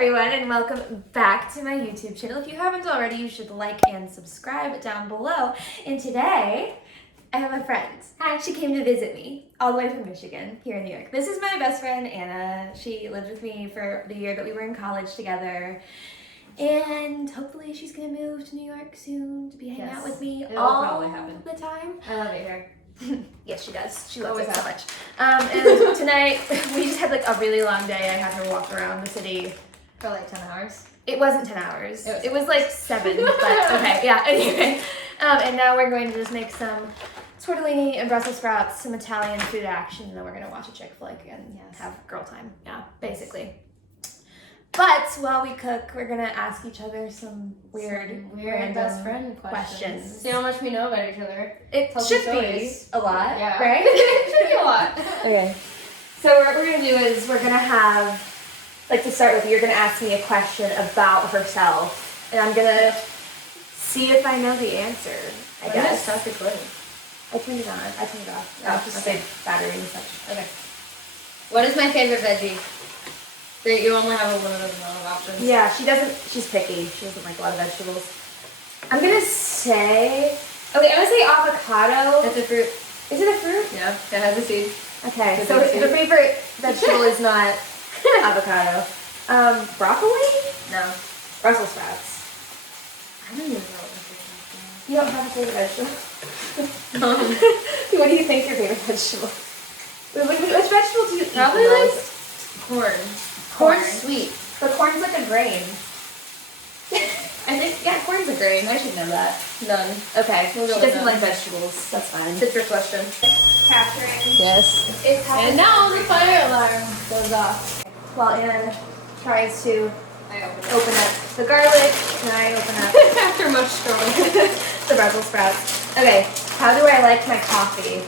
everyone, and welcome back to my YouTube channel. If you haven't already, you should like and subscribe down below. And today, I have a friend. Hi. She came to visit me all the way from Michigan, here in New York. This is my best friend, Anna. She lived with me for the year that we were in college together. And hopefully she's going to move to New York soon to be hanging out with me all the time. I love it here. Yes, she does. She loves it so much. And tonight, we just had like a really long day. I had her walk around the city. For like 10 hours? It wasn't 10 hours. It was like 7, but okay, yeah, anyway. And now we're going to just make some tortellini and Brussels sprouts, some Italian food action, and then we're going to watch a chick flick and have girl time. Yeah, basically. But while we cook, we're going to ask each other some weird random best friend questions. See how much we know about each other. It should be a lot, yeah. Right? It should be a lot. Okay. So what we're going to do is we're going to have, like to start with, you're going to ask me a question about herself, and I'm going to see if I know the answer, I guess. Stop recording. I turned it on. I turned it off. Oh, Just okay. save battery and such. Okay. What is my favorite veggie? You only have a limited amount of options. Yeah, she's picky. She doesn't like a lot of vegetables. I'm going to say, okay, I'm going to say avocado. It's a fruit. Is it a fruit? Yeah, it has a seed. Okay, so the favorite vegetable is not avocado. Broccoli? No. Brussels sprouts. I don't even know what my favorite is. You don't have a favorite vegetable? What do you think your favorite vegetable? Which vegetable do you eat? Probably the like most? corn. Corn's sweet. But corn's like a grain. I think, yeah, corn's a grain. I should know that. None. Okay, We'll go she with doesn't none. like vegetables. That's fine. It's your question. Catherine. Yes. It's And now the fire alarm goes off. while Anna tries to I open up the garlic, and I open up After much struggle. the Brussels sprouts. Okay, how do I like my coffee?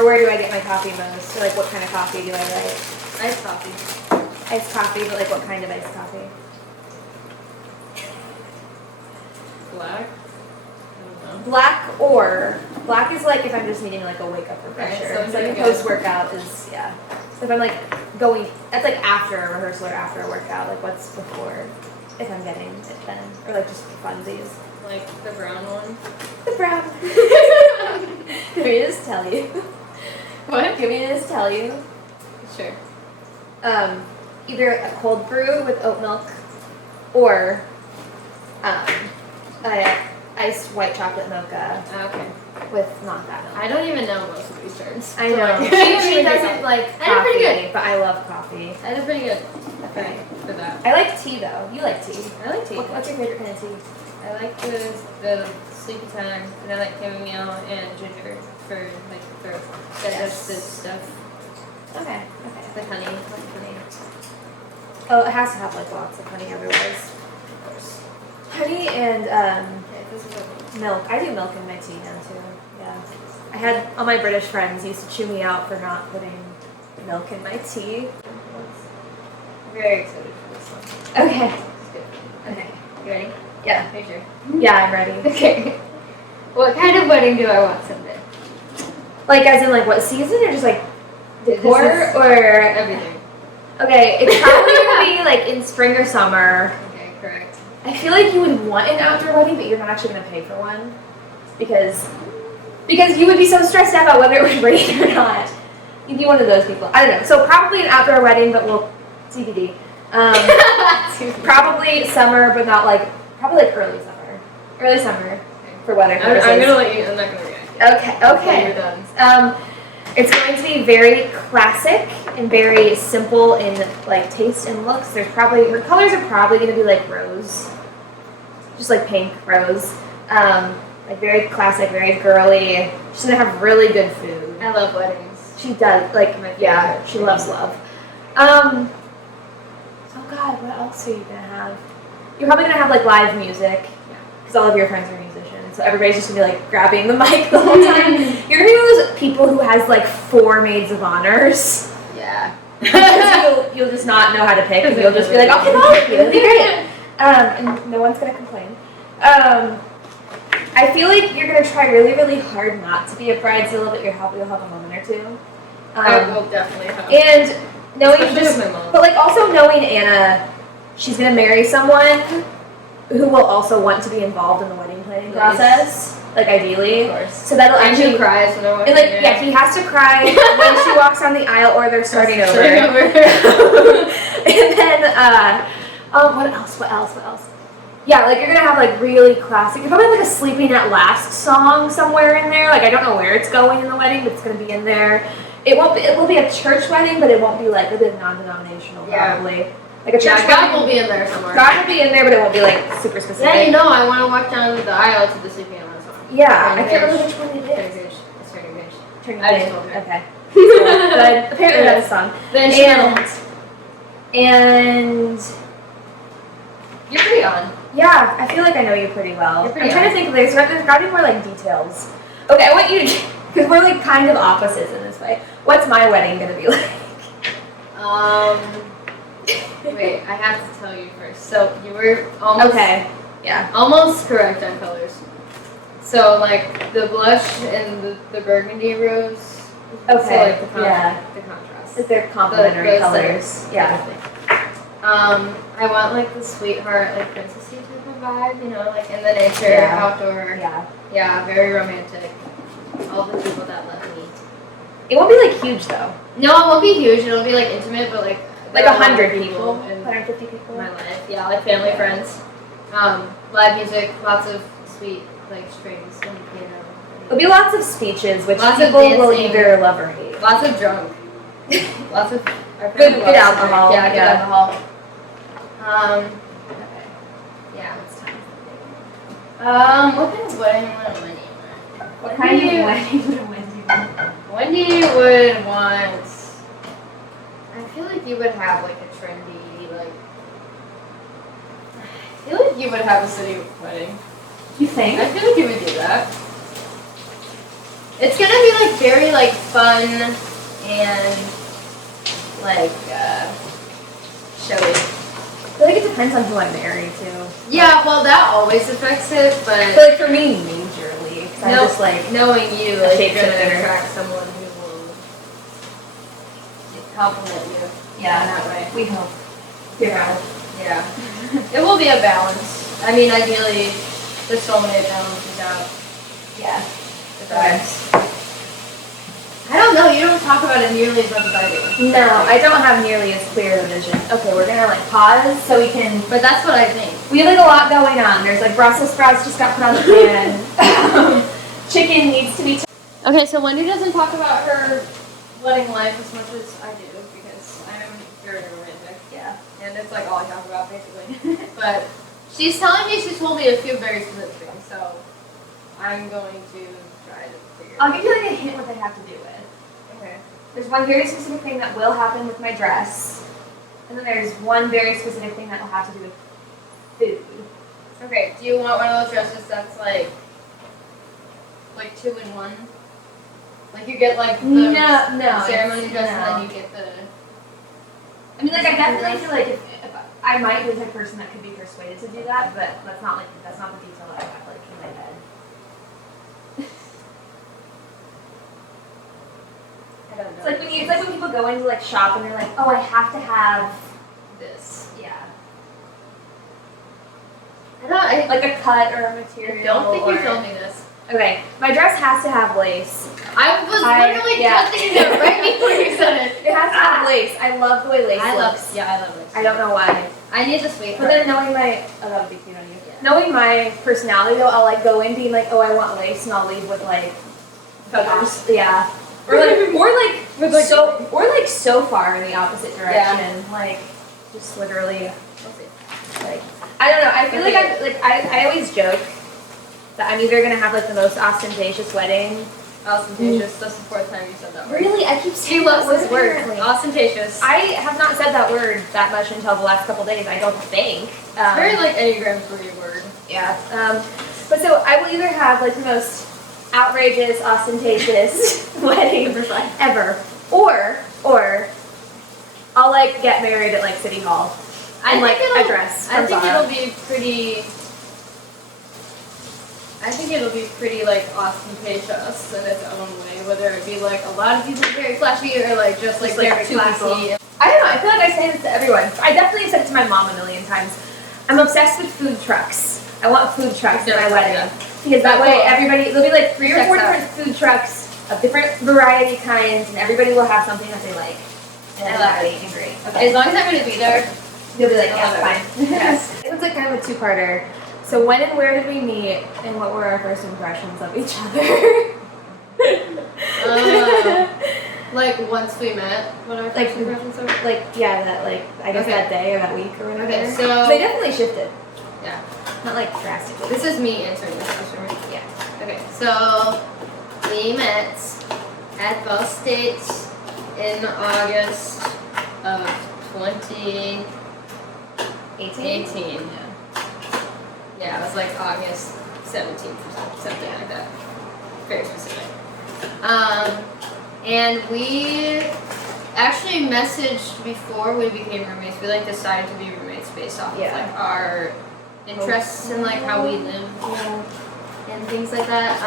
Or where do I get my coffee most? Or like what kind of coffee do I like? Iced coffee. Iced coffee, but like what kind of iced coffee? Black? I don't know. Black is like if I'm just needing like a wake up refresher. Right, so It's like a good. post workout is, yeah. So if I'm like going, that's like after a rehearsal or after a workout, like what's before, if I'm getting it then. Or like just for funsies. Like the brown one? The brown. Let me just tell you. What? Give me to just tell you. Sure. Either a cold brew with oat milk or a iced white chocolate mocha Okay. with not that milk. I don't even know most of these terms. I know. So, She doesn't like I did pretty coffee, good. but I love coffee. I did pretty good. Okay. For that. I like tea though. You like tea. I like tea. What's your favorite kind of tea? I like the sleepy time, and I like chamomile and ginger for like throat. That's this stuff. Okay. The honey. Like honey. Oh, it has to have like lots of honey otherwise. Of course. Honey and Okay, this is what milk. I do milk in my tea now too. Yeah. I had all my British friends used to chew me out for not putting milk in my tea. I'm very excited for this one. Okay. It's good. Okay. You ready? Yeah. Are you sure? Yeah, I'm ready. Okay. What kind of wedding do I want someday? Like as in like what season or just like decor This is or everything. okay, it's probably gonna be like in spring or summer. Okay, correct. I feel like you would want an outdoor wedding, but you're not actually gonna pay for one because you would be so stressed out about whether it would rain or not. You'd be one of those people. I don't know. So probably an outdoor wedding, but we'll TBD. Probably summer, but not like probably like early summer. Early summer for weather purposes. I'm gonna let you. I'm not gonna react. Okay. Okay. You're done. It's going to be very classic and very simple in like taste and looks. Her colors are probably going to be like rose, just like pink rose. Like very classic, very girly. She's going to have really good food. I love weddings. She does, like, yeah, she loves love. Oh God, what else are you going to have? You're probably going to have like live music, because all of your friends are musicians, so everybody's just going to be like grabbing the mic the whole time. You're going to be one of those people who has like 4 maids of honors. Yeah. Because you'll just not know how to pick, and you'll just be like, I'll pick all of you, it'll be great. And no one's going to complain. I feel like you're going to try really, really hard not to be a bridezilla, but you'll have a moment or two. I will definitely have. And knowing Especially just, with my mom. but like also knowing Anna, she's gonna marry someone who will also want to be involved in the wedding planning process, like ideally. Of course. So that'll And actually who cries when they're walking and like in. yeah, he has to cry when she walks down the aisle or they're starting over. And then what else? Yeah, like you're gonna have like really classic. You're probably have, like a "Sleeping at Last" song somewhere in there. Like I don't know where it's going in the wedding, but it's gonna be in there. It won't be. It will be a church wedding, but it won't be like a bit non-denominational probably. Like a church God wedding. will be in there somewhere. God will be in there, but it won't be like super specific. Yeah, you know, I want to walk down the aisle to the Sleeping at Last song. Yeah, I can't remember which one it is. It's Turning Page. Turning I just Page. told her. Okay. But apparently that's a song. The instrumentals. And You're pretty on. yeah, I feel like I know you pretty well. You're pretty I'm trying to think. There's got to be more like details. Okay, I want you to, because we're like kind of opposites in this way. What's my wedding gonna be like? Wait, I have to tell you first. So you were almost Yeah. almost correct on colors. So like the blush and the burgundy rose. Okay. So like the yeah. contrast. If they're complementary The colors. center. Yeah. I want like the sweetheart, like princessy type of vibe, you know, like in the nature, Yeah. outdoor. Yeah. Yeah, very romantic. All the people that love me. It won't be like huge though. No, it won't be huge. It'll be like intimate, but like 100 people. in 150 people. my life. Yeah, like family, friends. Live music, lots of sweet like strings and piano. There'll be lots of speeches, which Lots of people will dancing. either love or hate. Lots of drunk. Lots of Good alcohol. Yeah, good Yeah. alcohol. Okay. Yeah, it's time. What kind of wedding would Wendy want? What kind of wedding would Wendy want? Wendy would want. I feel like you would have like a trendy like. I feel like you would have a city wedding. You think? I feel like you would do that. It's gonna be like very like fun and like showy. I feel like it depends on who I marry too. Yeah, well that always affects it, but But like for me, majorly, 'cause I'm just like knowing you, a like you're gonna shapeshifter. attract someone who will compliment you. yeah, in that way. we hope. Yeah. Yeah. It will be a balance. I mean, ideally, the soulmate balances out Yeah. the vibes. I don't know. You don't talk about it nearly as much as I do. No, I don't have nearly as clear a vision. Okay, we're gonna like pause so we can. But that's what I think. We have like a lot going on. There's like Brussels sprouts just got put on the pan. Chicken needs to be. Okay, so Wendy doesn't talk about her wedding life as much as I do because I'm very romantic. Yeah. And it's like all I talk about basically. But she's telling me, she's told me a few very specific things, so I'm going to try to figure it I'll out. give you like a hint what they have to do with. Okay. There's one very specific thing that will happen with my dress, and then there's one very specific thing that will have to do with food. Okay, do you want one of those dresses that's like 2 in 1? Like you get like the No, ceremony dress no. and then you get the. I mean, like I definitely feel like if I might be the type of person that could be persuaded to do that, but that's not the detail that I have like in my head. I don't know. It's like when people go into like shop and they're like, oh, I have to have this. yeah, I don't. like a cut or a I material. don't think you or... told me this. Okay, my dress has to have lace. I was literally yeah. testing it right before you said it. It has to have lace. I love the way lace I looks. love. Yeah, I love it. I don't know why. I need the sweet. But then knowing my, oh, that would be cute on you. Yeah. Knowing my personality though, I'll like go in being like, oh, I want lace, and I'll leave with like feathers. Yeah. Or like so far in the opposite direction. Like just literally We'll see. like I don't know. I feel like I always joke that I'm either gonna have like the most ostentatious wedding. Ostentatious. That's the 4th time you said that word. Really, I keep saying She loves that this word. word. apparently. Ostentatious. I have not said that word that much until the last couple days. I don't think. Very like Enneagram 3 word. Yeah. But so I will either have like the most outrageous, ostentatious wedding ever, or I'll like get married at like City Hall and like a dress. I think Zara. it'll be pretty. I think it'll be pretty like ostentatious in its own way, whether it be like a lot of people very flashy or like just like like very two classy. people. I don't know, I feel like I say this to everyone. I definitely said it to my mom a million times. I'm obsessed with food trucks. I want food trucks at my wedding. Because that way everybody, there'll be like 3 or 4 different food trucks of different variety kinds, and everybody will have something that they like. And I love it. Great. Okay. As long as I'm going to be there, you'll be like, yeah, fine. Yes. It's like kind of a two-parter. So when and where did we meet, and what were our first impressions of each other? Like once we met, what our first impressions were? Like, yeah, that like, I guess that day or that week or whatever. Okay, so they definitely shifted. Yeah. Not like drastically. This is me answering this question, right? Yeah. Okay, so we met at Bell State in August of 2018. Yeah. Yeah, it was like August 17th or something like that. Very specific. And we actually messaged before we became roommates. We like decided to be roommates based off of like our interests and like how we live and things like that.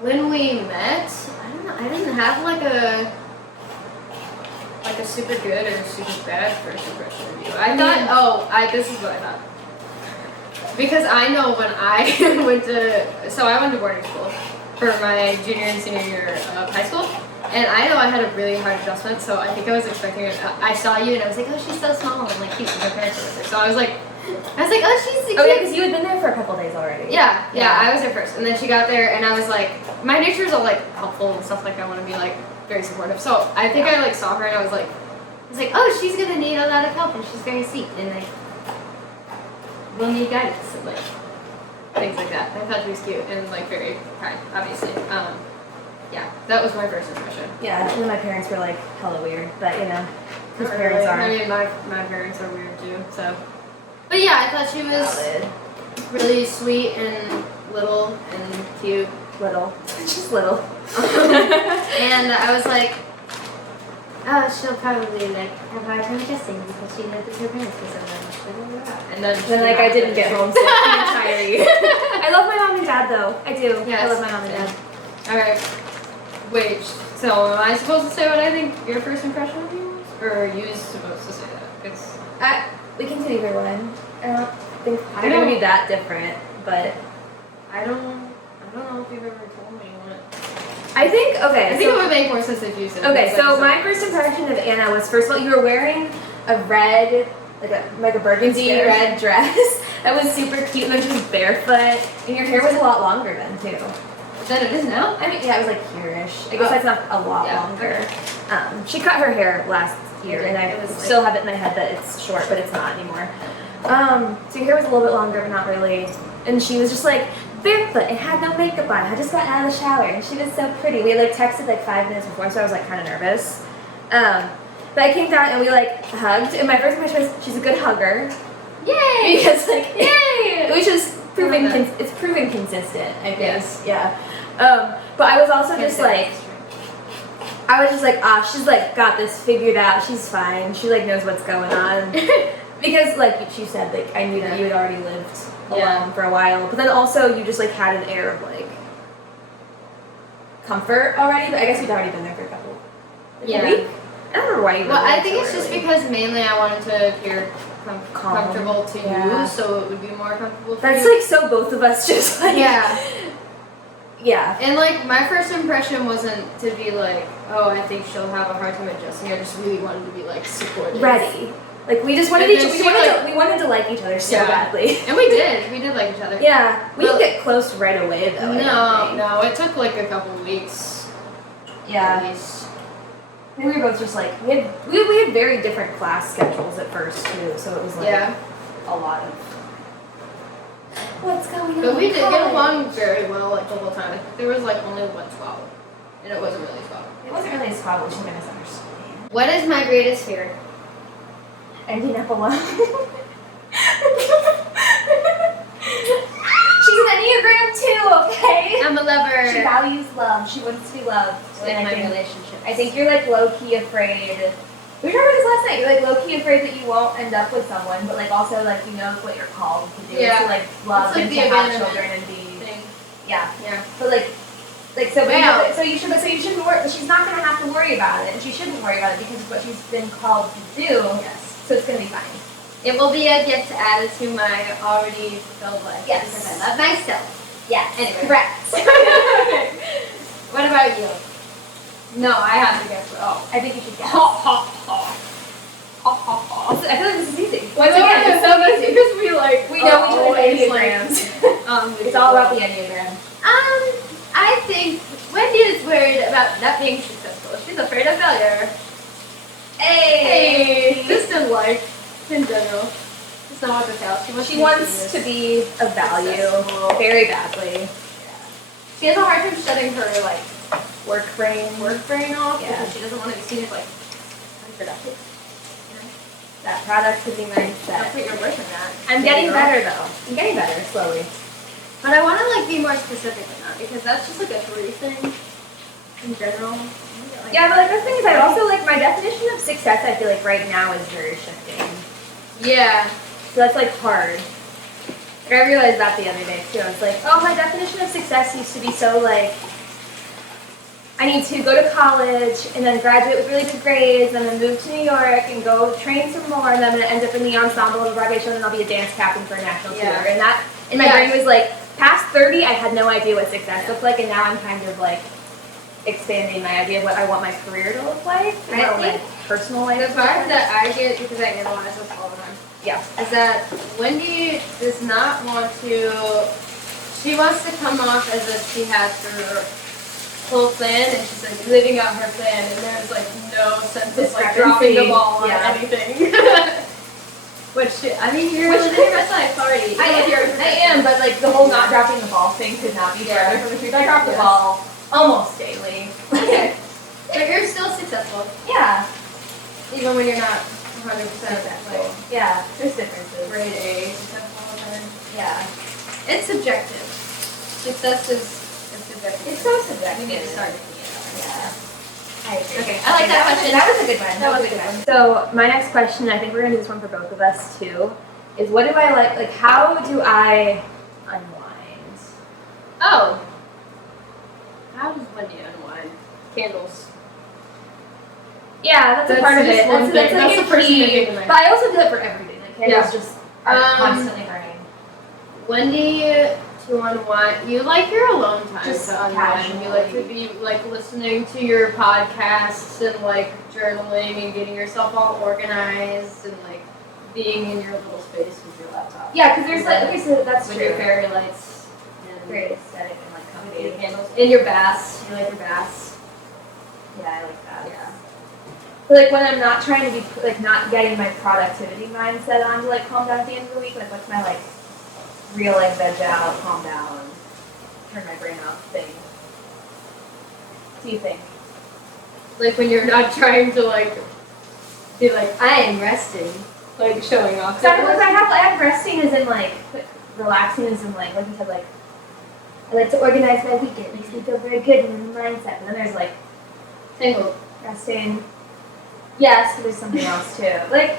When we met, I don't know, I didn't have like a super good or super bad first impression of you. I thought, this is what I thought. Because I know when I went to boarding school for my junior and senior year of high school, and I know I had a really hard adjustment, so I think I was expecting it. I saw you and I was like, oh, she's so small and like cute, and my parents were with her. So I was like, oh, she's cute. Oh yeah, because you had been there for a couple days already. Yeah, I was there first, and then she got there, and I was like, my nature is all like helpful and stuff. Like I want to be like very supportive. So I think I like saw her and I was like, oh, she's gonna need a lot of help, and she's very sweet, and like we'll need guidance and like things like that. I thought she was cute and like very kind, obviously. Yeah, that was my first impression. Yeah, and then my parents were like hella weird, but you know, whose Not parents really. are. I mean, my parents are weird too. So, but yeah, I thought she was really sweet and little and cute. Little, just little. And I was like, oh, she'll probably like have a hard time adjusting because she lives with her parents for so long. And then like I didn't get homesick the entire year. I love my mom and dad though. I do. Yes. I love my mom and dad. Alright. Wait, so am I supposed to say what I think your first impression of you was? Or are you supposed to say that? We can do either one. I don't think they're gonna be that different, but I don't know if you've ever told me what. I think it would make more sense if you said. Okay, so my first impression of Anna was, first of all, you were wearing a red, like a burgundy red dress that was super cute, and then she was barefoot, and your hair was a lot longer then too. Than it is now? I mean, yeah, it was like here-ish. I guess that's not a lot longer. She cut her hair last year, and I still have it in my head that it's short, but it's not anymore. So your hair was a little bit longer, but not really. And she was just like barefoot and had no makeup on. I just got out of the shower, and she was so pretty. We like texted like 5 minutes before, so I was like kind of nervous. But I came down and we like hugged, and my first impression was she's a good hugger. Yay! Because like, yay! Which is proving it's proven consistent, I think. Yes. Yeah. But I was also just like, she's like got this figured out. She's fine. She like knows what's going on. Because like she said, like I knew that you had already lived alone for a while. But then also you just like had an air of like comfort already. But I guess you'd already been there for a week. I don't remember why you. Well, I think it's just because mainly I wanted to appear comfortable to you, so it would be more comfortable for you. That's like so both of us just like Yeah. And like my first impression wasn't to be like, oh, I think she'll have a hard time adjusting. I just really wanted to be like supportive. Ready. Like we just wanted we wanted to like each other so badly. And we did. We did like each other. Yeah. We didn't get close right away though. No, it took like a couple weeks. Yeah. At least. I think we were both just like we had very different class schedules at first too, so it was like a lot of what's going on. But we did get along very well like the whole time. I think there was like only one squabble, and it wasn't really a squabble. It wasn't really a squabble. She misunderstood. What is my greatest fear? Ending up alone. She's an Enneagram 2, okay? I'm a lover. She values love. She wants to be loved. In my relationship. I think you're like low-key afraid. We talked about this last night. You're like low-key afraid that you won't end up with someone, but like also like you know what you're called to do. To like love and to have children and be. Thing. Yeah. Yeah. But like Like so, Wow. so you shouldn't worry. She's not gonna have to worry about it, and she shouldn't worry about it because it's what she's been called to do. Yes. So it's gonna be fine. It will be a gift added to my already fulfilled life. Yes. Because I love myself. Yes. Anyway. Correct. What about you? No, I have to guess. Oh. I think you should guess. Ha ha ha. Ha ha ha. I feel like this is easy. Once again, it's so easy because we know each other's Enneagrams. It's all about the Enneagram. I think Wendy is worried about not being successful. She's afraid of failure. Hey! Just in life, in general. It's not what to tell. She wants to be of value successful. very badly. She has a hard time shutting her like Work brain. off Yeah. because she doesn't want to be seen as like unproductive. That productivity mindset. That's what you're working at. I'm getting better though. I'm getting better slowly. But I want to like be more specific than that because that's just like a true thing in general. Yeah, but like the thing is, I also like my definition of success. I feel like right now is very shifting. Yeah. So that's like hard. Like I realized that the other day too. I was like, oh, my definition of success used to be so like, I need to go to college and then graduate with really good grades and then move to New York and go train some more and then I'm gonna end up in the ensemble of a Broadway show and then I'll be a dance captain for a national tour. And that in my brain was like, past 30, I had no idea what success looked like, and now I'm kind of like expanding my idea of what I want my career to look like. I think my personal life. the vibe that I get, because I analyze this all the time, is that Wendy does not want to. She wants to come off as if she has her whole plan and she's like living out her plan, and there's like no sense of like dropping the ball or anything. Which, I mean, you're living your best life already. I am, but like the whole not dropping the ball thing could not be further from the truth. I drop the ball almost daily. Okay. But you're still successful. Yeah. Even when you're not 100% successful. Yeah, there's differences. Grade A successful all the time. Yeah. It's subjective. Success is subjective. It's so subjective. We need to start making it up. Yeah. I agree. Okay, I like that question. That was a good one. That was a good one. So my next question, I think we're gonna do this one for both of us too, is what do I like how do I unwind? Oh. How does Wendy unwind? Candles. Yeah, that's a part of it. That's That's the like a first thing that key. came to mind. But I also do it for everything. Like candles just are constantly burning. Wendy, to unwind, you like your alone time Just to unwind. You like to be like listening to your podcasts and like journaling and getting yourself all organized and like being in your little space with your laptop. Yeah, because there's like okay, so that's with true. your fairy lights and Great aesthetic and like with comfy. your candles. In your baths. You like your baths. Yeah, I like that. Yeah. But like when I'm not trying to be like not getting my productivity mindset on to like calm down at the end of the week, like what's my like real like veg out, calm down, turn my brain off thing. What do you think? Like when you're not trying to like be like, I am resting. Like showing off. So I have resting as in like relaxing as in like you said, like I like to organize my weekend, it makes me feel very good and in the mindset. And then there's like Single. resting. Yes, but there's something else too. Like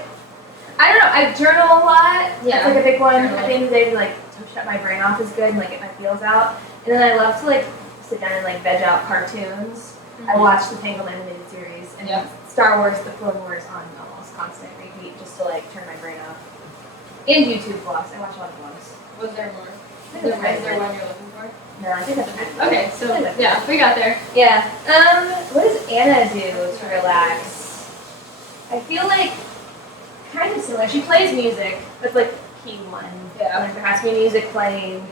I don't know, I journal a lot. Yeah. That's like a big one. Journal. At the end of the day, to like to shut my brain off is good and like get my feels out. And then I love to like sit down and like veg out cartoons. I watch the Tangled animated series and Star Wars, the Clone Wars on almost constant repeat just to like turn my brain off. And YouTube vlogs. I watch a lot of vlogs. Was there more? Is Is there one you're looking for? No, I think that's it. Okay, so yeah, we got there. Yeah. What does Anna do to relax? I feel like kind of similar. She plays music. That's like key one. Yeah. Like there has to be music playing.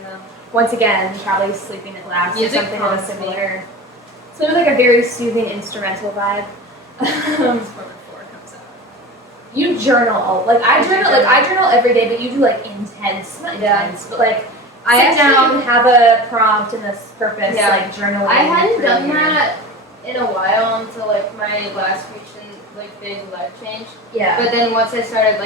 Once again, probably sleeping at last or Music something of a constantly. similar. So there's like a very soothing instrumental vibe. Summer 4 comes out. You journal. Like I journal every day, but you do like intense, not intense, but like I sit down, have a prompt and this purpose, like journaling. I hadn't done that in a while until like my last recent like big life change. Yeah. But then once I started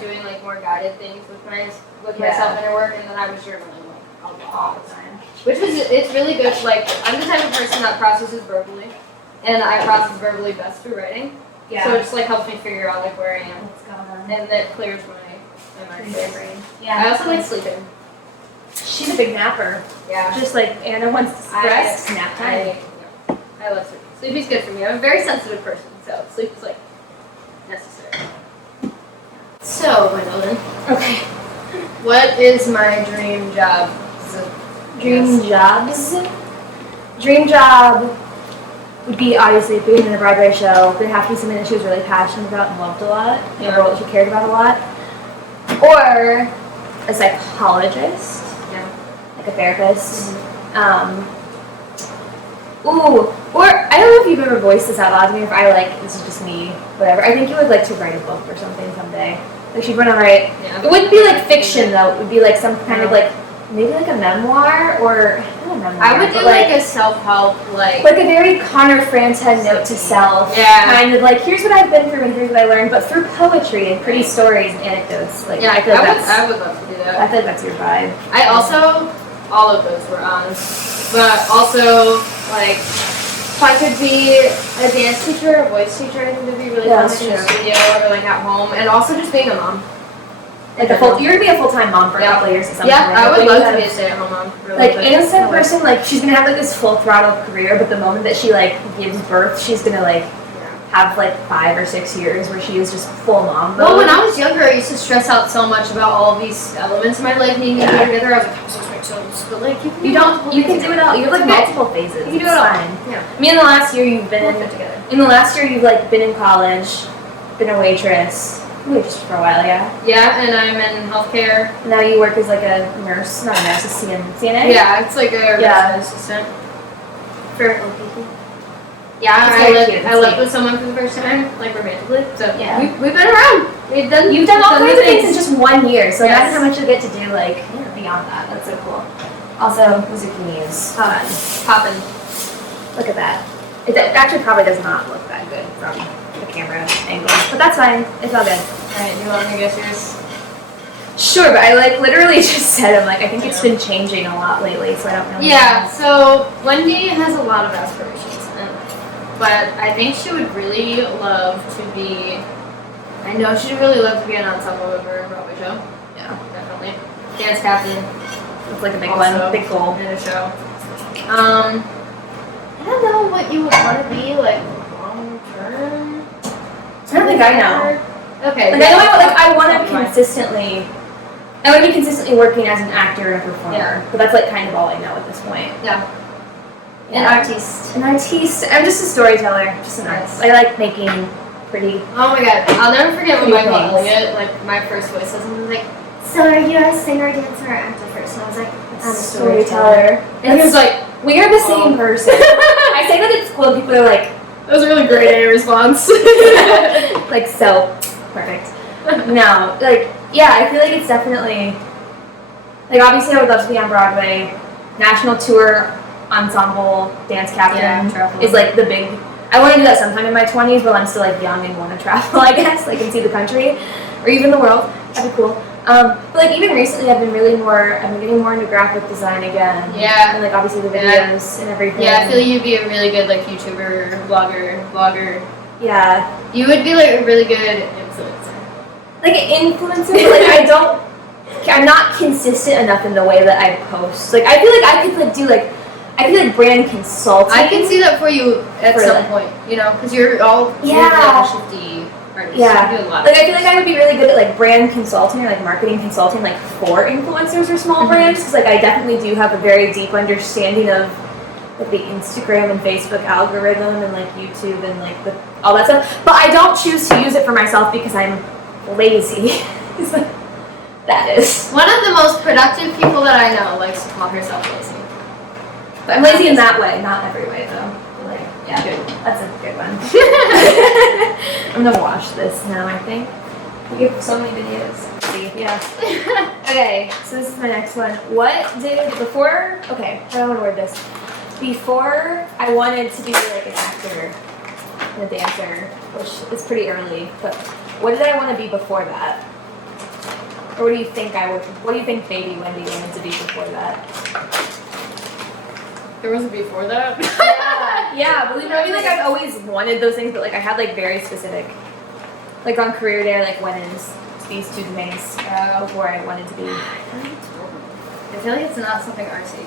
doing like more guided things with myself and work, and then I was journaling like all the time. Which was it's really good. Like I'm the type of person that processes verbally, and I process verbally best through writing. Yeah. So it just like helps me figure out like where I am, What's going on? and that clears my mind. Brain. I also like sleeping. She's a big napper. Yeah. Just like Anna once expressed, nap time. I love sleep. Sleep is good for me. I'm a very sensitive person, so sleep is like necessary. So, Wendolyn. Okay. What is my dream job? Dream jobs? Dream job would be obviously being in a Broadway show. It would have to be something that she was really passionate about and loved a lot. A role that she cared about a lot. Or a psychologist. Yeah. Like a therapist. Or I don't know if you've ever voiced this out loud to me, or if I this is just me, whatever. I think you would like to write a book or something someday. Like she'd want to write. Yeah, it wouldn't be like fiction though. It would be like some kind of like maybe like a memoir or not a memoir. I would do like a self-help like a very Connor Franzen note to self. Yeah. Kind of like here's what I've been through and here's what I learned, but through poetry and pretty stories and anecdotes. Like yeah, I would love to do that. I feel like that's your vibe. I also all of those were on, but also like. If I could be a dance teacher, a voice teacher, I think would be really fun in the studio or like at home, and also just being a mom. Like you're gonna be a full-time mom for a couple of years or something. Yeah, I would love to be a stay-at-home mom. Like innocent person, like she's gonna have like this full throttle career, but the moment that she like gives birth, she's gonna like have like 5 or 6 years where she is just full mom mode. Well, when I was younger, I used to stress out so much about all of these elements in my life needing to go together. I was like, I'm so but like you can do it all. You have like multiple phases. You can do it all. Yeah. I mean, in the last year you've been like been in college, been a waitress for a while, yeah. Yeah, and I'm in healthcare. Now you work as like a nurse, not a nurse, a CNA. Yeah, it's like a resident assistant for old people. Yeah, I lived with someone for the first time, like romantically. So yeah, we've been around. You've done all kinds of things in just 1 year. So that's how much you'll get to do like beyond that. That's so cool. Also, the zucchini is popping. Look at that. It actually probably does not look that good from the camera angle, but that's fine. It's all good. All right, you want me to guess yours? Sure, but I like literally just said I think it's been changing a lot lately, so I don't know. Yeah. So Wendy has a lot of aspirations, but I think she would really love to be. I know she'd really love to be an ensemble member in a Broadway show. Yeah, definitely. Dance captain. It's like a big one, big goal in a show. I don't know what you would want to be like long term. I don't think I know. Okay. Like I want to consistently. I want to be consistently working as an actor and a performer. Yeah. But that's like kind of all I know at this point. Yeah. An artiste. An artiste. I'm just a storyteller. Just an artist. I like making pretty. Oh my god! I'll never forget when Michael Elliott, like my first voice lesson, was like, "So are you a singer, dancer, or actor first?" And I was like, "I'm a storyteller." And he was like, "We are the same person." I say that at school, people are like, "That was a really great A response." Like so perfect. No, like yeah, I feel like it's definitely like obviously I would love to be on Broadway, national tour, ensemble, dance captain is like the big. I want to do that sometime in my 20s while I'm still like young and want to travel, I guess, like and see the country or even the world. That'd be cool. But like even recently, I've been getting more into graphic design again. Yeah. And like obviously the videos and everything. Yeah, I feel like you'd be a really good like YouTuber, vlogger. Yeah. You would be like a really good influencer. Like an influencer, but like I'm not consistent enough in the way that I post. Like I feel like I could like do like. I feel like brand consulting. I can see that for you at some point, you know, because you're all you're like a shifty artist. Yeah. You do a lot like I feel like I would be really good at like brand consulting or like marketing consulting, like for influencers or small brands, because like I definitely do have a very deep understanding of like the Instagram and Facebook algorithm and like YouTube and like all that stuff. But I don't choose to use it for myself because I'm lazy. That is one of the most productive people that I know likes to call herself lazy. But I'm lazy in that way, not every way though. Like, yeah, good. That's a good one. I'm gonna watch this now, I think. We have so many videos. See, yeah. Okay, so this is my next one. Okay, how do I want to word this? Before I wanted to be like an actor and a dancer, which is pretty early, but what did I want to be before that? Or what do you think baby Wendy wanted to be before that? There was a before that? Yeah, believe it or not, like I've always wanted those things, but like I had like very specific, like on career day, like when is these two things before I wanted to be. I feel like it's not something artsy.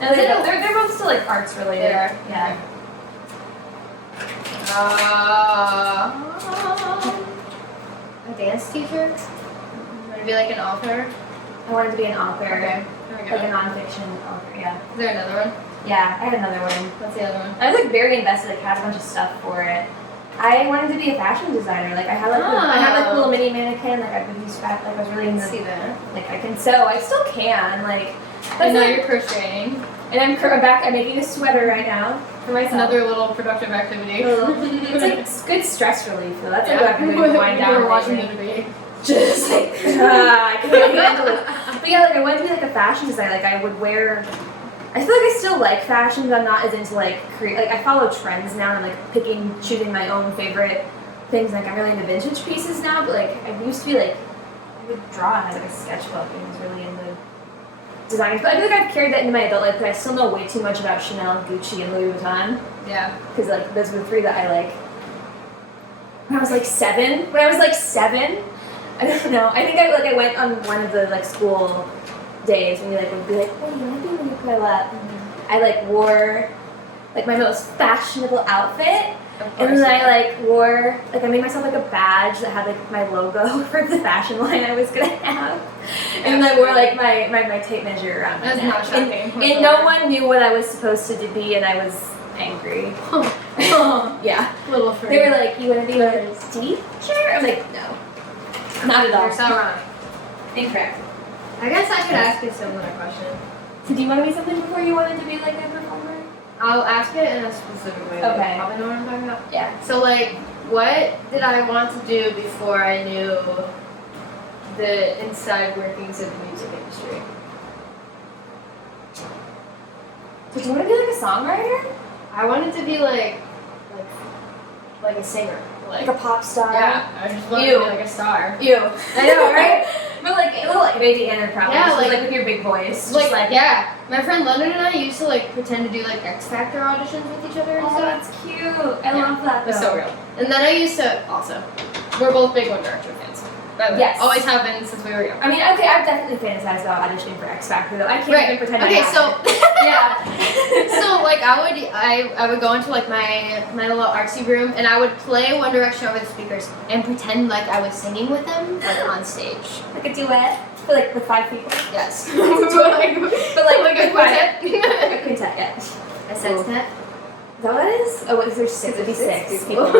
No, they're both still like arts related. They are? Yeah. A dance teacher? Want to be like an author? I wanted to be an author. Okay. There we go. Like a nonfiction author, yeah. Is there another one? Yeah, I had another one. What's the other one? I was like very invested, like had a bunch of stuff for it. I wanted to be a fashion designer. Like I had like I had like a little mini mannequin. Like I would use like I was really into See that? like I can sew. I still can. Like And now like, you're crocheting. and I'm back. I'm making a sweater right now for myself. Another little productive activity. It's like it's good stress relief. So that's like Yeah. what I've been doing to wind down. You were watching the lately. debate. Just like I can't handle it. But yeah, like I wanted to be like a fashion designer. Like I would wear. I feel like I still like fashion, but I'm not as into like like I follow trends now and I'm like choosing my own favorite things. Like I'm really into vintage pieces now, but like I used to be like I would draw and have like a sketchbook and was really into designing. But I feel like I've carried that into my adult life, but I still know way too much about Chanel, Gucci, and Louis Vuitton. Yeah. Because like those were three that I like. When I was like 7. When I was like 7, I don't know. I think I went on one of the like school days and we like would be like, what do you want to do when you grow up? I like wore like my most fashionable outfit. And then I like wore, like I made myself like a badge that had like my logo for the fashion line I was gonna have. And then I wore like my tape measure around my That's neck. not shocking. And no one knew what I was supposed to be and I was angry. Yeah. Little friend. They were like, you wanna be a teacher? I'm like, no. Not at all. You're so wrong. Incorrect. I guess I could ask you a similar question. So do you want to be something before you wanted to be like a performer? I'll ask it in a specific way. Okay. You probably know what I'm talking about. Yeah. So, like, what did I want to do before I knew the inside workings of the music industry? Did you want to be like a songwriter? I wanted to be like a singer. Like a pop star? Yeah, I just wanted to Ew. be like a star. You. I know, right? But like a little like Lady Anna probably. Yeah, Just, like with your big voice. Like, Just yeah, my friend London and I used to like pretend to do like X Factor auditions with each other and oh, stuff. that's cute. I Yeah. love that. It was though. so real. And then I used to also, we're both big One Direction fans. By the way, Yes. always have been since we were young. I mean, okay, I've definitely fantasized about auditioning for X Factor though. I can't even pretend I Okay, have. so Yeah. so like I would go into like my little artsy room and I would play One Direction over the speakers and pretend like I was singing with them like on stage. Like a duet for like the 5 people. Yes. But like a quintet. A quintet, yeah. A sextet. Is that what it is? Oh, what is there 6? It'd be 6 people.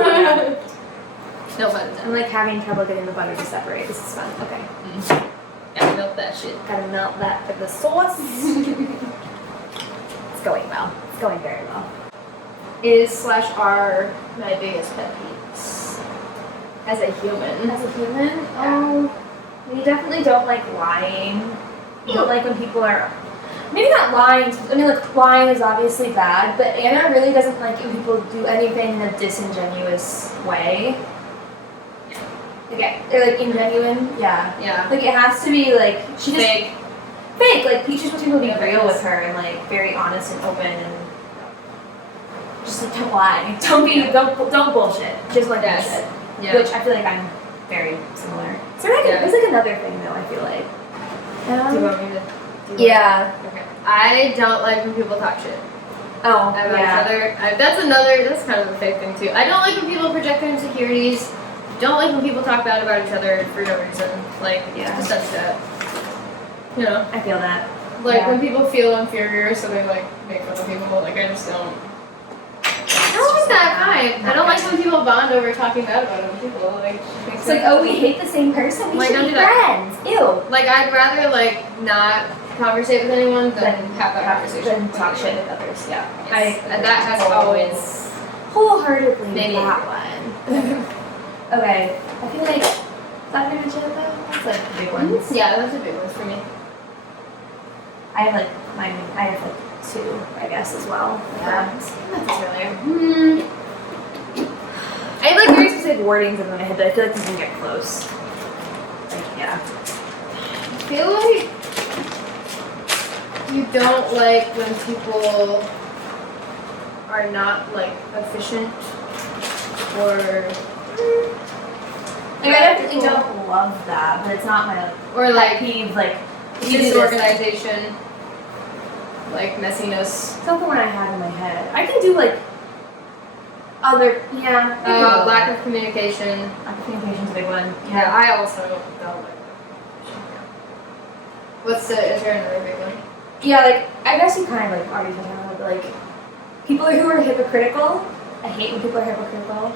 No fun. I'm like having trouble getting the butter to separate. This is fun. Okay. Gotta melt that shit. Gotta melt that for the sauce. It's going well. It's going very well. Is/are my biggest pet peeves as a human. As a human, Yeah. you definitely don't like lying. You don't like when people are, maybe not lying. I mean, like lying is obviously bad, but Anna really doesn't like when people do anything in a disingenuous way. Like they're like ingenuine, yeah. Yeah. Like it has to be like she just Fake. fake. Like Peaches wants people to be Yeah, real yes. with her and like very honest and open and just like don't lie. Don't bullshit. Just like Yes. bullshit. Yeah. Which I feel like I'm very similar. So like, Yeah. there's like another thing though. I feel like. Do you want me to? Yeah. Okay. I don't like when people talk shit Oh. about Yeah. each other. That's kind of a fake thing too. I don't like when people project their insecurities. Don't like when people talk bad about each other for no reason. Like, Yeah. just that's that. You know? I feel that. Like Yeah. when people feel inferior, so they like make fun of people. Like I just don't. I don't like that vibe. I don't like when people bond over talking bad about other people. Like It's like, oh, we hate the same person. We Like, should don't be do that. friends. Ew. Like I'd rather like not conversate with anyone than have that conversation. Than talk shit with others. Yeah. Yes. And that has always wholeheartedly made me that one. Okay. I feel like is that pretty much it though? That's like the big ones. Yeah, that's a big one for me. I have like mine. I have like 2, I guess, as well. Yeah. Friends. That's really. I have like very specific wordings in my head, but I feel like you can get close. Like, yeah. I feel like you don't like when people are not like efficient or Like I definitely don't love that, but it's not my or pet like peeve. Like disorganization, like messiness. It's not the one I have in my head. I can do like other, yeah. Lack of communication. Lack of communication's a big one. Yeah, I also don't like. Is there another big one? Yeah, like, I guess you kind of like already touched on it, but like, people who are hypocritical. I hate when people are hypocritical.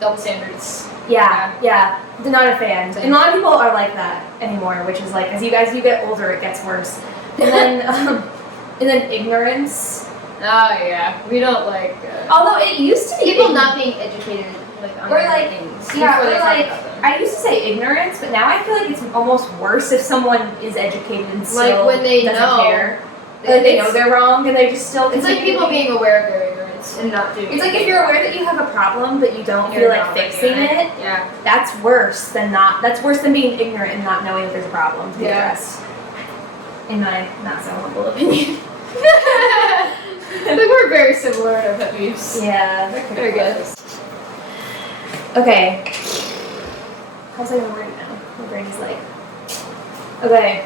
Double standards. Yeah. They're not a fan. Same. And a lot of people are like that anymore, which is like, as you get older, it gets worse. And then ignorance. Oh yeah, we don't like. Although it used to be people not being educated, like on or like things. yeah, before or they like talk about them. I used to say ignorance, but now I feel like it's almost worse if someone is educated and still when they doesn't know. care. Like they know they're wrong and they just still. It's like people being aware of their ignorance and not doing. It's like if you're aware that you have a problem but you don't feel like fixing it. Yeah. That's worse than not. That's worse than being ignorant and not knowing that there's a problem to be addressed. In my not so humble opinion. I think we're very similar in our pet peeves. Yeah, Very good. Okay. How's I gonna word it now? My brain is like. Okay.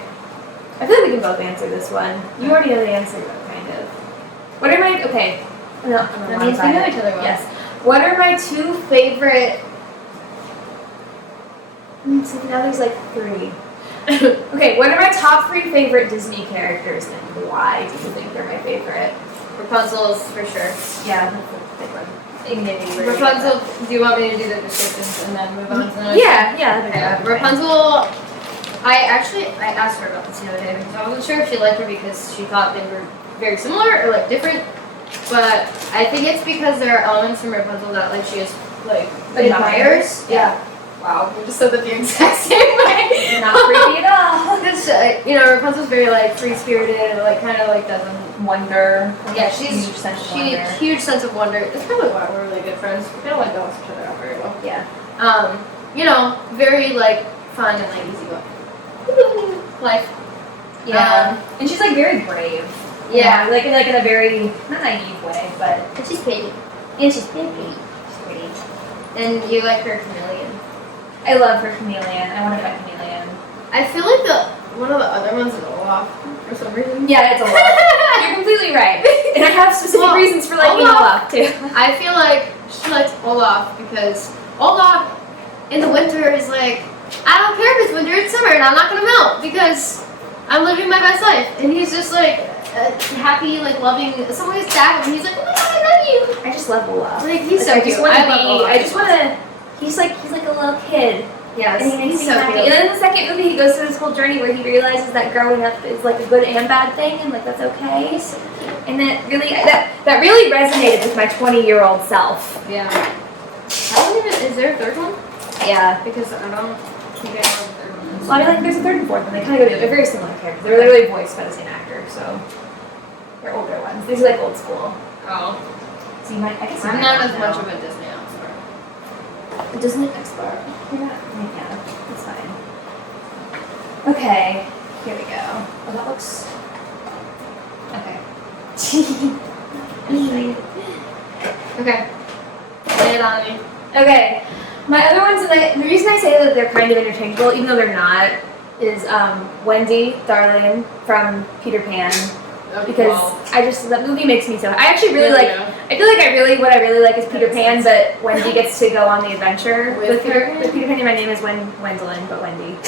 I feel like we can both answer this one. You already know the answer, though, kind of. What are my okay? No, That means we know each other well. Yes. What are my two favorite? So now there's like 3. Okay, what are my top 3 favorite Disney characters and why do you think they're my favorite? Rapunzel's for sure. Yeah, that's a big one. Rapunzel, do you want me to do the descriptions and then move on to the next? Yeah. Rapunzel, I asked her about this the other day because I wasn't sure if she liked her because she thought they were very similar or like different. But I think it's because there are elements from Rapunzel that like she is like admires. Yeah. Wow, we just said that the exact same way. Not creepy at all. Because Rapunzel's very like free spirited, like kind of like doesn't Wonder. Yeah, she's huge sense of she wonder. huge sense of wonder. That's probably why we're really good friends. We kind of like balance each other out very well. Yeah. Very like fun and like easygoing. Life. Yeah. And she's like very brave. Yeah. Like in a very not naive way, but And she's pretty. She's pretty. And you like her chameleon. I love her chameleon. I want to pet chameleon. I feel like one of the other ones is Olaf for some reason. Yeah, it's Olaf. You're completely right. And I have specific reasons for liking Olaf too. I feel like she likes Olaf because Olaf in the winter is like, I don't care if it's winter, it's summer, and I'm not gonna melt because I'm living my best life. And he's just like happy, like loving. Someone gets sad and he's like, oh my god, I love you. I just love Olaf. Like he's so cute. I love Olaf. I just want to. He's like a little kid. Yes, and he makes he's me so happy. cute. And then in the second movie, he goes through this whole journey where he realizes that growing up is like a good and bad thing, and like that's okay. And that really resonated with my 20-year-old self. Yeah. I don't even. Is there a third one? Yeah. Because I don't think I know the third one. Well, I mean, like there's a third and fourth one. They kind of go to. They're very similar characters. They're literally voiced by the same actor, so they're older ones. These are like old school. Oh. So you might. I guess I'm not as much of a Disney expert. Disney expert. Yeah, it's fine. Okay, here we go. Oh, that looks. Okay. Okay. Lay it on me. Okay. My other ones, and the reason I say that they're kind of interchangeable, even though they're not, is Wendy, Darling from Peter Pan. Because that movie makes me so. I actually really like. I feel like what I really like is Peter Pan, but Wendy gets to go on the adventure with her. With Peter Pan, and my name is Wendolyn, but Wendy.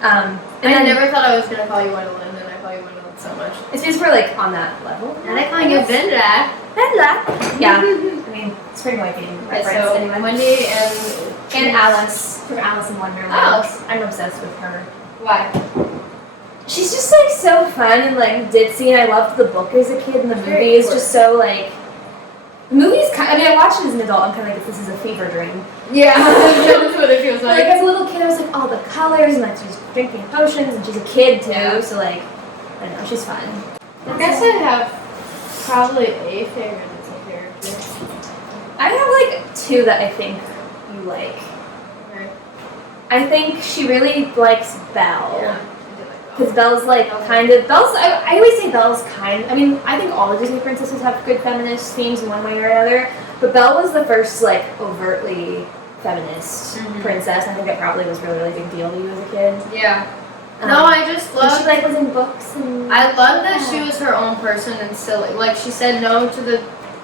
And I never thought I was gonna call you Wendolyn, and I call you Wendolyn so much. It's because we're like on that level. And I call you Vendra. Yeah. I mean, it's pretty white being reference so anyway. Wendy and Alice from Alice in Wonderland. Oh. I'm obsessed with her. Why? She's just like so fun and like ditzy, and I loved the book as a kid, and the movie is just so like. The movie's I mean, I watched it as an adult. I'm kind of like, this is a fever dream. Yeah, that's what it feels like. Like as a little kid, I was like, all the colors, and like she's drinking potions, and she's a kid too, so like, I don't know, she's fun. I guess I have probably a favorite Disney character. I have like 2 that I think you like. Okay. I think she really likes Belle. Yeah. Because Belle's like kind of I always say Belle's kind. I mean, I think all the Disney princesses have good feminist themes in one way or another. But Belle was the first like overtly feminist princess. I think that probably was really a big deal to you as a kid. Yeah. No, I just love. She like was in books and. I love that she was her own person and silly. Like she said no to the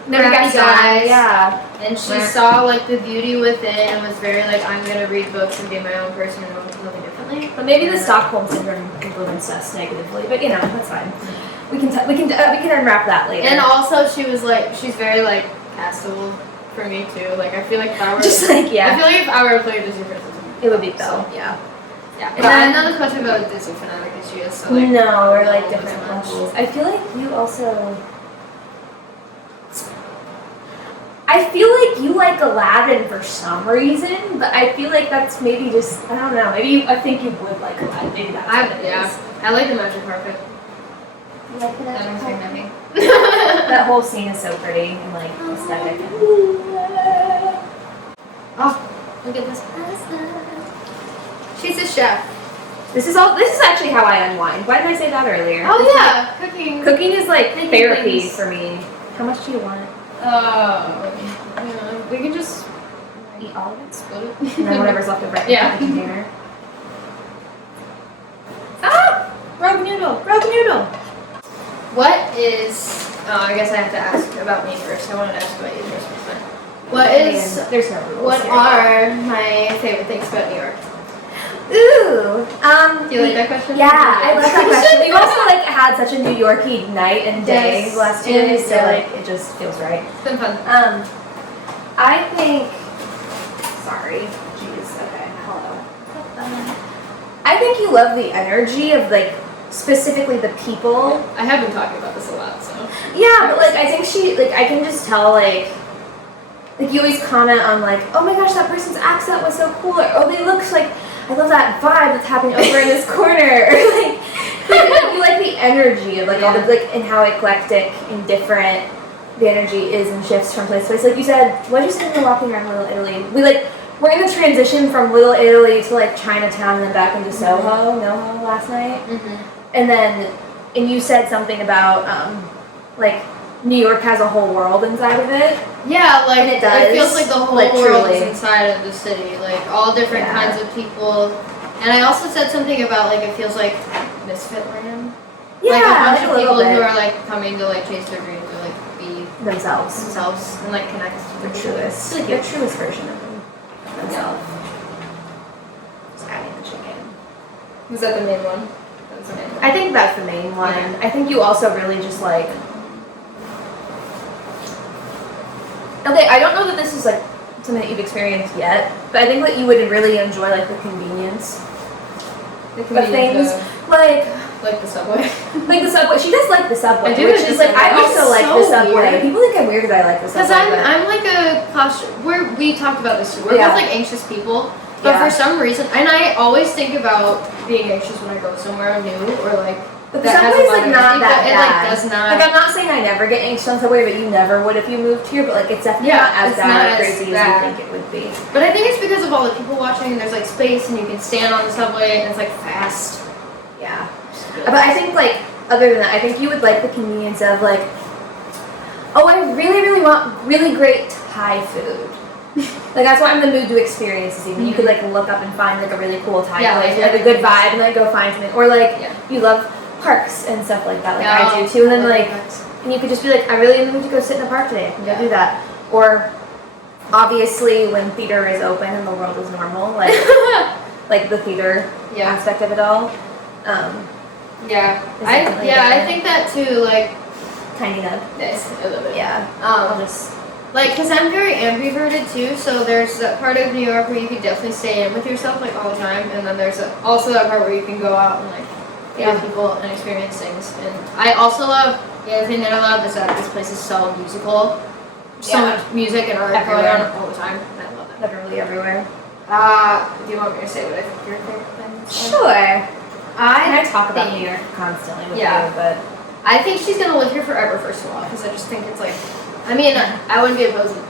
crappy guys. Yeah. And she saw like the beauty within and was very like, I'm gonna read books and be my own person and know something differently. But maybe the Stockholm syndrome influenced us negatively. But you know, that's fine. We can unwrap that later. And also, she was like, she's very like castable for me too. Like I feel like if I were just like I feel like if I were to play a Disney princess, it would be Belle. So, yeah. Yeah. But I'm not as much of a Disney fanatic as she is. So like, no, we're like different levels. I feel like you also. I feel like you like Aladdin for some reason, but I feel like that's maybe just, I don't know, I think you would like Aladdin. Maybe that's what it is. I like the magic carpet. You like the That magic makes me carpet? happy. That whole scene is so pretty and like aesthetic. Oh, look at this. She's a chef. This is actually how I unwind. Why did I say that earlier? Oh yeah, cooking. Cooking is like Making therapy things. for me. How much do you want? We can just Eat all of it? split it. And then whatever's left over in Yeah. the container. Ah! Rogue noodle! Rogue noodle! What is? Oh, I guess I have to ask about me first. I wanted to ask about you first. What is? There's no rules. What here. are my favorite things about New York? Ooh! Do you like that question? Yeah, I love that question. We've also like had such a New Yorkie night and day Yes, the last 2 it days, is, so yeah. like it just feels right. It's been fun. I think. Sorry. Jeez. Okay. Hello. I think you love the energy of like specifically the people. I have been talking about this a lot, so. Yeah, but like I think I can just tell like you always comment on like, oh my gosh, that person's accent was so cool, or oh they look like, I love that vibe that's happening over in this corner, or like you like the energy of like all the like and how eclectic and different the energy is and shifts from place to place. Like you said, what did you say when we were walking around Little Italy? We're in the transition from Little Italy to like Chinatown and then back into Soho, NoHo last night. And you said something about like New York has a whole world inside of it. Yeah, like And it does. It feels like the whole Like, world truly. is inside of the city, like all different kinds of people. And I also said something about like it feels like misfit land. Yeah, like a bunch of little people bit. who are like coming to like chase their dreams or like be themselves. and like connect to The people. truest. It's The really cute. truest version of themselves. Just adding the chicken. Was that the main one? That was the main one. I think that's the main one. Okay. I think you also really just like. Okay, I don't know that this is like something that you've experienced yet, but I think that you would really enjoy like the convenience The of things, like like the subway. like the subway. She does like the subway, I do which like is the like I subway. also It's like so the subway. weird. People think I'm weird that I like the subway. Because I'm like a we talked about this too. We're Yeah. both like anxious people, but Yeah. for some reason, and I always think about being anxious when I go somewhere new or like. But the that has subway's a lot like of not energy, that but bad. It like does not. Like I'm not saying I never get anxious on the subway, but you never would if you moved here. But like it's definitely Yeah, not as it's bad not or as crazy as bad. you think it would be. But I think it's because of all the people watching, and there's like space, and you can stand on the subway, and it's like fast. Yeah. But I think like other than that, I think you would like the convenience of like, oh, I really, really want really great Thai food. Like that's what I'm in the mood to experience this evening. You could like look up and find like a really cool Thai place, like like a good vibe, and like go find something. Or like Yeah. you love parks and stuff like that, like Yeah, I do too. And then like, parks. and you could just be like, I'm really in the mood to go sit in the park today. I can go Yeah. do that. Or obviously when theater is open and the world is normal, like like the theater Yeah. aspect of it all. Yeah. Is I definitely think that too. Like, Tiny Nug. this a little bit. Yeah. I'll Um, just. like, cause I'm very ambiverted too. So there's that part of New York where you can definitely stay in with yourself like all the time, and then there's also that part where you can go out and like meet Yeah. people and experience things. And I also love the other thing that I love is that this place is so musical. So Yeah. much music and art going Everywhere. on all the time. And I love that. Literally everywhere. Do you want me to say what I think your favorite thing is? Sure. I talk about think- New York constantly with Yeah. you, but I think she's gonna live here forever, first of all, because I just think it's like, I mean, I wouldn't be opposed to,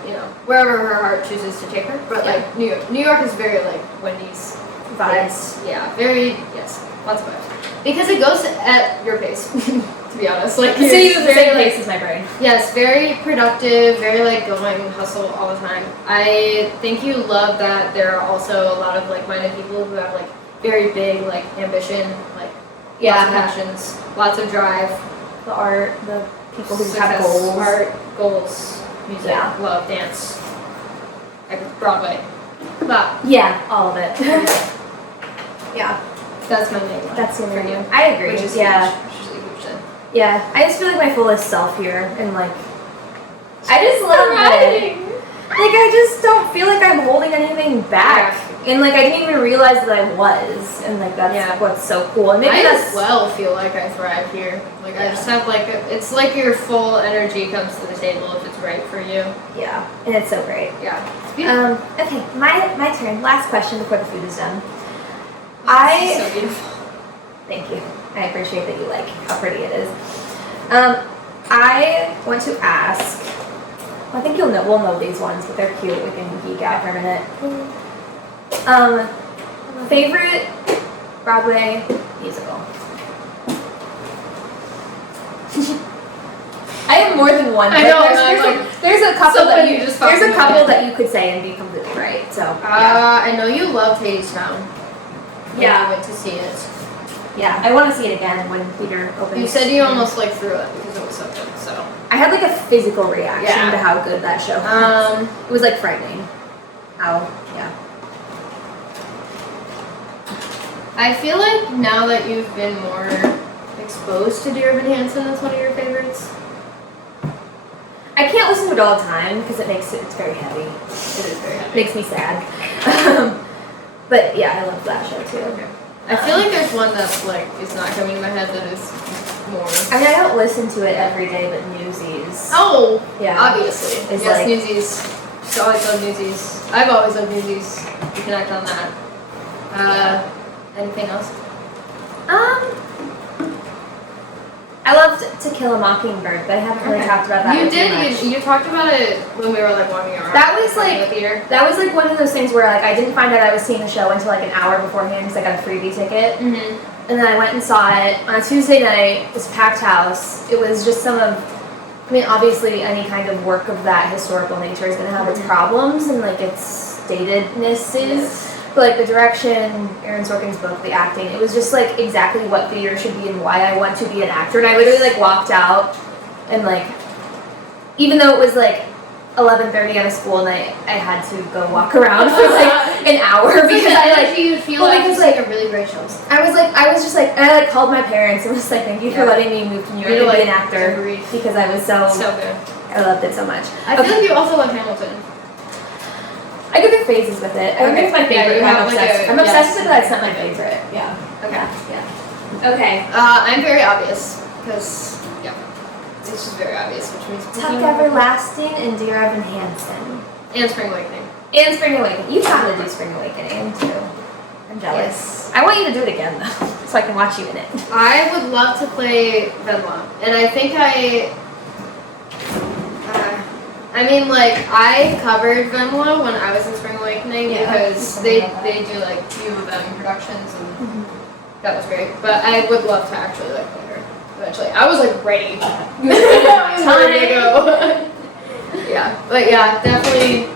wherever her heart chooses to take her, but Yeah. like New York is very like Wendy's vibes. Yeah, very, yes, lots of vibes. Because it goes at your pace, to be honest. Like, So you use the very, same like, pace as my brain. yes, very productive, very like going hustle all the time. I think you love that there are also a lot of like-minded people who have like very big, like ambition, like Yeah. lots of passions, lots of drive. The art, the people who Success, have goals. art, goals, music, Yeah. love, dance, like Broadway. That. Yeah, all of it. Yeah, That's my main one. that's for you. I agree. Which is yeah. huge. Which is a huge thing. Yeah, I just feel like my fullest self here, and like, I just love it. Like, I just don't feel like I'm holding anything back, and like, I didn't even realize that I was, and like, that's what's so cool. And maybe I that's as well feel like I thrive here. Like I just have like it's like your full energy comes to the table if it's right for you. yeah, and it's so great. Yeah. It's beautiful. Okay, my turn. Last question before the food is done. This is so beautiful. Thank you. I appreciate that you like how pretty it is. I want to ask. I think we'll know these ones, but they're cute. We can geek out for a minute. Favorite Broadway musical? I have more than one. I but know, there's a couple so funny, you just there's a fucking couple know. that you could say and be completely right. So yeah. I know you love Town. Yeah. I went to see it. Yeah, I want to see it again when theater opens. You said you almost like threw it because it was so good. So I had like a physical reaction Yeah. to how good that show was. It was like frightening. How, yeah. I feel like now that you've been more exposed to Dear Evan Hansen, that's one of your favorites. I can't listen to it all the time because it's very heavy. It is very heavy. Makes me sad. But yeah, I love that show too. Okay. I feel like there's one that's like is not coming to my head that is more. I mean, I don't listen to it every day, but Newsies. Oh, Yeah. obviously. It's Yes, like- Newsies. Just always love Newsies. I've always loved Newsies. We connect on that. Anything else? I loved To Kill a Mockingbird, but I haven't really talked about that. You one too did. much. You talked about it when we were like walking around. That was in like the theater. that was like one of those things where like I didn't find out I was seeing the show until like an hour beforehand because I got a freebie ticket. Mhm. And then I went and saw it on a Tuesday night. This packed house. It was just I mean, obviously, any kind of work of that historical nature is going to have its problems and like its datednesses. But like the direction, Aaron Sorkin's book, the acting, it was just like exactly what theater should be and why I want to be an actor. And I literally like walked out and like, even though it was like 11:30 on a school night, I had to go walk around for like an hour because I like you feel well, like because, it's like a really great show. I was just like, and I like called my parents and was like, thank you for letting me move to New York and be an actor because I was so good. I loved it so much. I feel like you also love Hamilton. I go through phases with it. I think it's my favorite. you I'm have, like, obsessed. a- I'm obsessed yes. with it, but it's not my favorite. Yeah. Okay. Yeah. Okay. I'm very obvious because it's just very obvious, which means Tuck Everlasting and Dear Evan Hansen. and Spring Awakening. And Spring Awakening. You have to do Spring Awakening too. I'm jealous. I want you to do it again though, so I can watch you in it. I would love to play Venla, and I think I mean, like, I covered Venla when I was in Spring Awakening because they do, like, few of them productions, and that was great. But I would love to actually, like, play her eventually. I was, like, ready. Time to go. Yeah. But, yeah, definitely.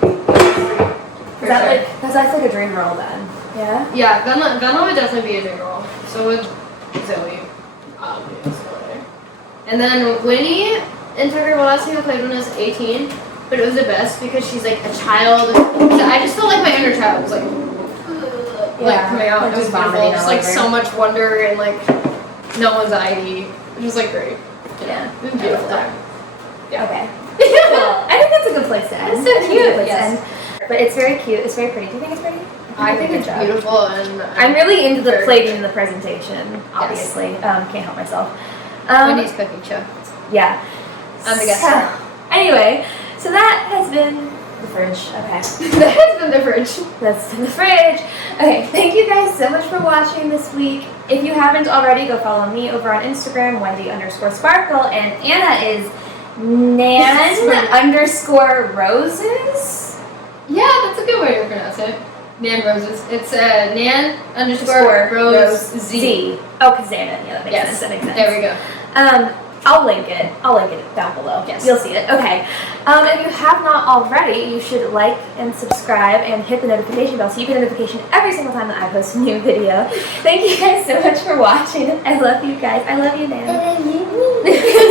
For That's sure. like a dream role then. Yeah? Yeah, Venla would definitely be a dream role. So would Zoe. Obviously. And then Winnie in Tuck Everlasting, I played when I was 18. But it was the best because she's like a child. I just felt like my inner child was like coming out. Like It was just beautiful. vomiting Just all like over. so much wonder and like no anxiety. It was like great. Yeah. It was a beautiful time. Yeah. Okay. Cool. I think that's a good place to end. It's so That's a good cute, place to yes. end. But it's very cute. It's very pretty. Do you think it's pretty? I think Good it's job. beautiful and I'm really into the very plating and the presentation, obviously. Can't help myself. Wendy's cooking show. Yeah. I'm the guest. So, anyway, so that has been the fridge. Okay. That has been the fridge. That's the fridge. Okay, thank you guys so much for watching this week. If you haven't already, go follow me over on Instagram, Wendy_Sparkle, and Anna is Nan_Roses. Yeah, that's a good way to pronounce it. Nan Roses. It's Nan_Rose Z. Oh, because Anna. Yeah, that makes Yes. sense. That makes sense. There we go. I'll link it. I'll link it down below. Yes. You'll see it. Okay. If you have not already, you should like and subscribe and hit the notification bell so you get a notification every single time that I post a new video. Thank you guys so much for watching. I love you guys. I love you, man. I love you.